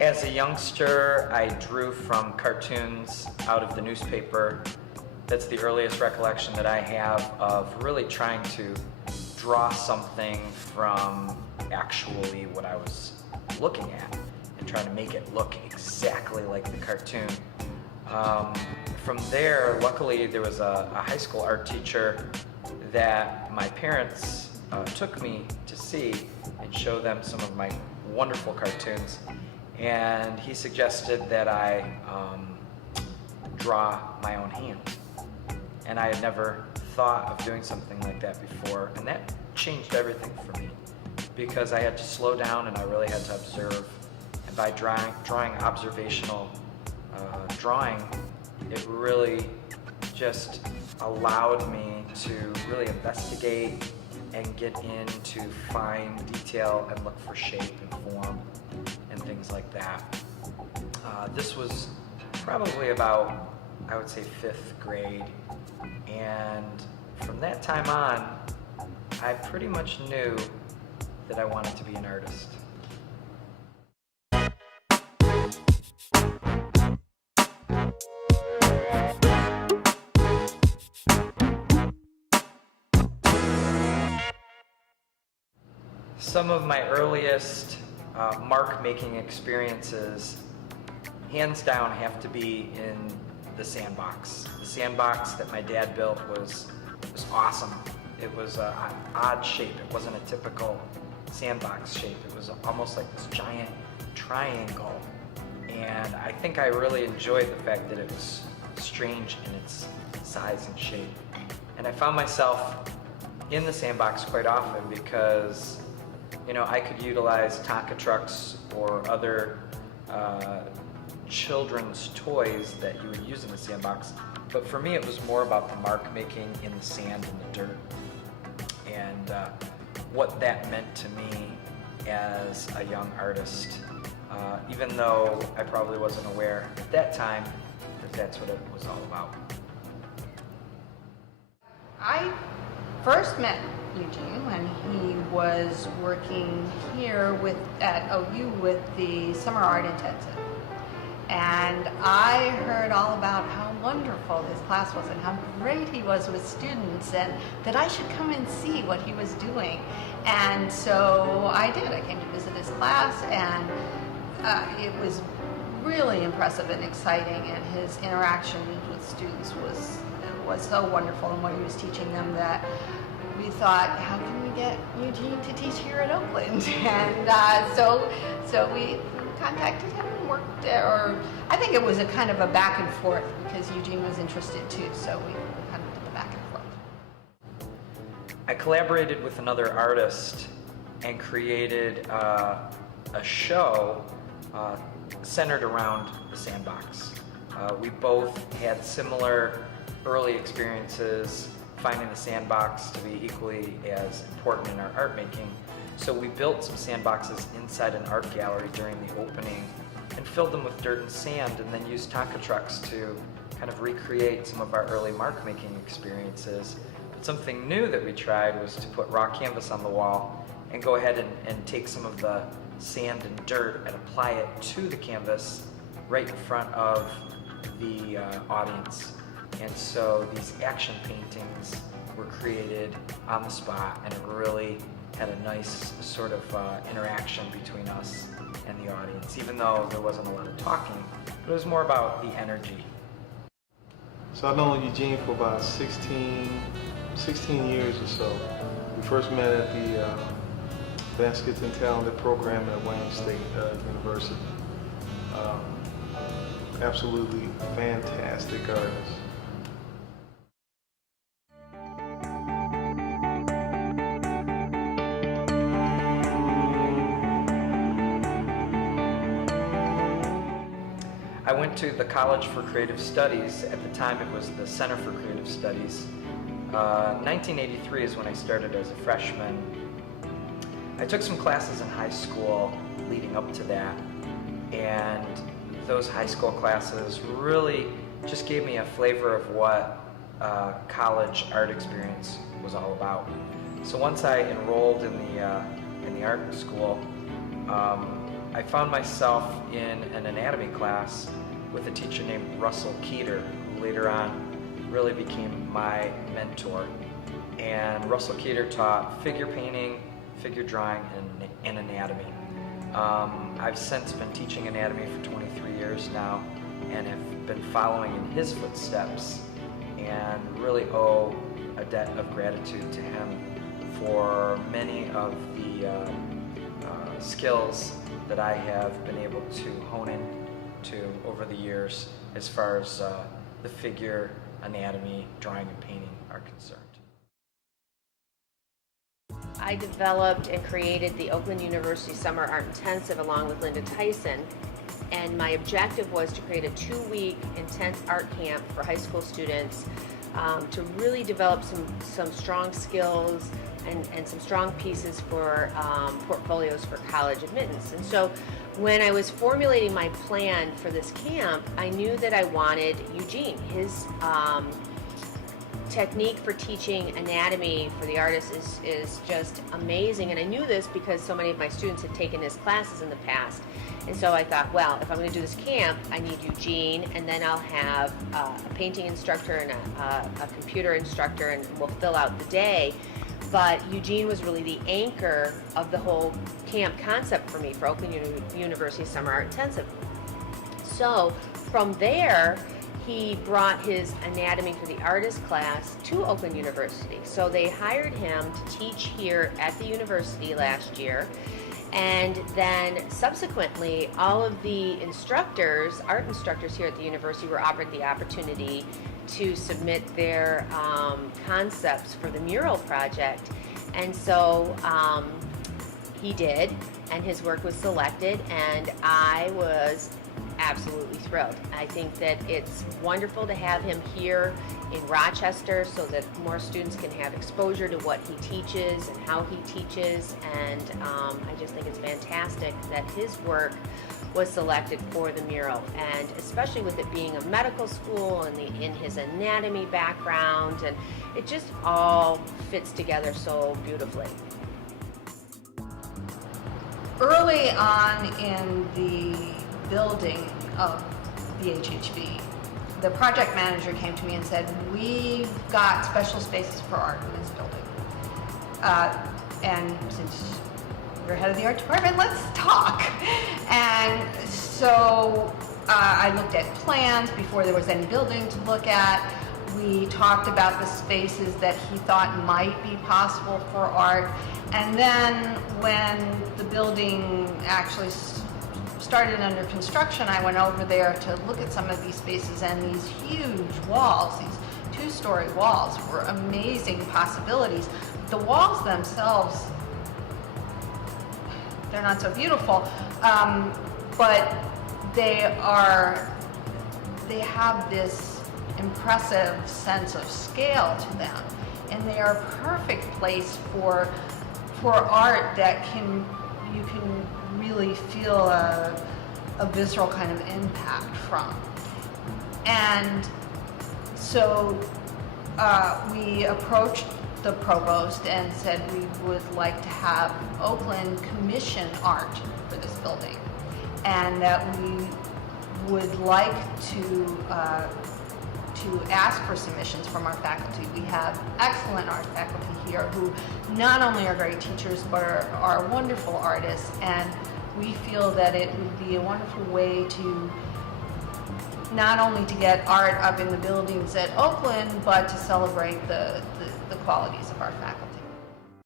As a youngster, I drew from cartoons out of the newspaper. That's the earliest recollection that I have of really trying to draw something from actually what I was looking at and trying to make it look exactly like the cartoon. From there, luckily, there was a high school art teacher that my parents took me to see and show them some of my wonderful cartoons. And he suggested that I draw my own hand. And I had never thought of doing something like that before. And that changed everything for me because I had to slow down and I really had to observe. And by drawing observational drawing, it really just allowed me to really investigate and get into fine detail and look for shape and form and things like that. This was probably about, I would say, 5th grade, and from that time on, I pretty much knew that I wanted to be an artist. Some of my earliest mark-making experiences, hands down, have to be in the Sandbox. The Sandbox that my dad built was awesome. It was an odd shape. It wasn't a typical sandbox shape. It was almost like this giant triangle. And I think I really enjoyed the fact that it was strange in its size and shape. And I found myself in the Sandbox quite often because, you know, I could utilize Tonka trucks or other children's toys that you would use in the Sandbox. But for me, it was more about the mark making in the sand and the dirt. And what that meant to me as a young artist, even though I probably wasn't aware at that time that that's what it was all about. I first met Eugene when he was working here at OU with the Summer Art Intensive. And I heard all about how wonderful his class was and how great he was with students, and that I should come and see what he was doing. And so I did. I came to visit his class, and it was really impressive and exciting, and his interaction with students was so wonderful in what he was teaching them that we thought, how can we get Eugene to teach here at Oakland? And so we contacted him and worked there, or I think it was a kind of a back and forth because Eugene was interested too, so we kind of did the back and forth. I collaborated with another artist and created a show centered around the Sandbox. We both had similar early experiences finding the Sandbox to be equally as important in our art making. So we built some sandboxes inside an art gallery during the opening and filled them with dirt and sand, and then used Tonka trucks to kind of recreate some of our early mark making experiences. But something new that we tried was to put raw canvas on the wall and go ahead and take some of the sand and dirt and apply it to the canvas right in front of the audience. And so these action paintings were created on the spot, and it really had a nice sort of interaction between us and the audience, even though there wasn't a lot of talking, but it was more about the energy. So I've known Eugene for about 16 years or so. We first met at the Advanced Gifted and Talented program at Wayne State University. Absolutely fantastic artist. I went to the College for Creative Studies. At the time it was the Center for Creative Studies. 1983 is when I started as a freshman. I took some classes in high school leading up to that, and those high school classes really just gave me a flavor of what college art experience was all about. So once I enrolled in the art school, I I found myself in an anatomy class with a teacher named Russell Keeter, who later on really became my mentor. And Russell Keeter taught figure painting, figure drawing, and anatomy. I've since been teaching anatomy for 23 years now and have been following in his footsteps, and really owe a debt of gratitude to him for many of the skills that I have been able to hone in to over the years as far as the figure, anatomy, drawing, and painting are concerned. I developed and created the Oakland University Summer Art Intensive along with Linda Tyson, and my objective was to create a 2-week intense art camp for high school students to really develop some strong skills and some strong pieces for portfolios for college admittance. And so when I was formulating my plan for this camp, I knew that I wanted Eugene. His technique for teaching anatomy for the artist is just amazing, and I knew this because so many of my students had taken his classes in the past. And so I thought, well, if I'm going to do this camp, I need Eugene, and then I'll have a painting instructor and a computer instructor, and we'll fill out the day. But Eugene was really the anchor of the whole camp concept for me for Oakland University Summer Art Intensive. So from there, he brought his Anatomy for the Artist class to Oakland University. So they hired him to teach here at the university last year. And then subsequently, all of the instructors, art instructors here at the university, were offered the opportunity to submit their concepts for the mural project. And so he did, and his work was selected, and I was absolutely thrilled. I think that it's wonderful to have him here in Rochester so that more students can have exposure to what he teaches and how he teaches, and I just think it's fantastic that his work was selected for the mural, and especially with it being a medical school and in his anatomy background, and it just all fits together so beautifully. Early on in the building of the HHV, the project manager came to me and said, we've got special spaces for art in this building. And since you're head of the art department, let's talk. And so I looked at plans before there was any building to look at. We talked about the spaces that he thought might be possible for art. And then when the building actually started under construction, I went over there to look at some of these spaces, and these huge walls, these 2-story walls, were amazing possibilities. The walls themselves, they're not so beautiful, but they have this impressive sense of scale to them, and they are a perfect place for art that you can really feel a visceral kind of impact from. And so we approached the provost and said we would like to have Oakland commission art for this building, and that we would like to ask for submissions from our faculty. We have excellent art faculty here who not only are great teachers but are wonderful artists, and we feel that it would be a wonderful way to not only to get art up in the buildings at Oakland, but to celebrate the qualities of our faculty.